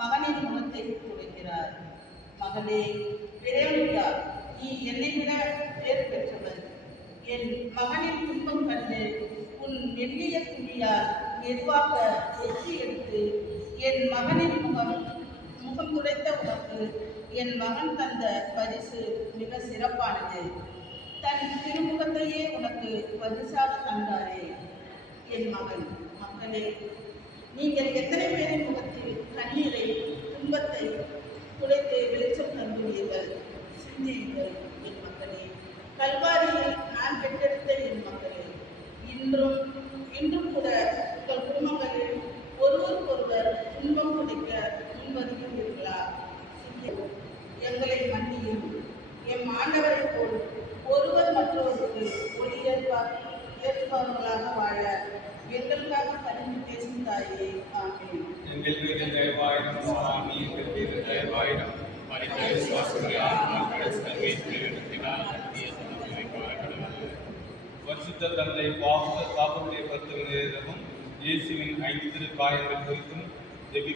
மகனின் முகத்தை துடைக்கிறார். மகளே வெரோனிகா, நீ என்னை விட பேர் பெற்றவள். என் மகனின் துன்பம் கண்டு உன் மெல்லிய துணியால் மெதுவாக வெற்றி எடுத்து என் மகனின் முகம் துடைத்த உனக்கு என் மகன் தந்த பரிசு மிக சிறப்பானது. தன் திருமுகத்தையே உனக்கு பரிசாக தந்தாரே என் மகன். மக்களே, நீங்கள் எத்தனை பேரின் முகத்தில் கண்ணீரை துன்பத்தை துடைத்து வெளிச்சம் தந்துள்ளீர்கள். சிந்தியுங்கள் என் மக்களே. கல்வாரியில் நான் பெற்றெடுத்த என் மக்களே, இன்றும் கூட உங்கள் குடும்பங்களில் ஒருவருக்கொருவர் துன்பம் துடைக்க முன்வருகிறீர்களா? எங்களை மன்னியும். எம் ஆண்டவரை போல் ஒருவர் மற்றவருக்கு ஒளி ஏற்றுபவர்களாக வாழ எங்களுக்காக பரிந்து பேசும் தாயே. ஆமென். எங்கள் மீது தயவாயிரம் சுவாமி, எங்கள் மீது தயவாயிரம். மரித்த விசுவாசிகளால் பரிசுத்த தந்தை பாவத்தை காப்புடைய கருத்துகளிடமும் இயேசுவின் 5 திருக்காயங்கள் குறித்தும்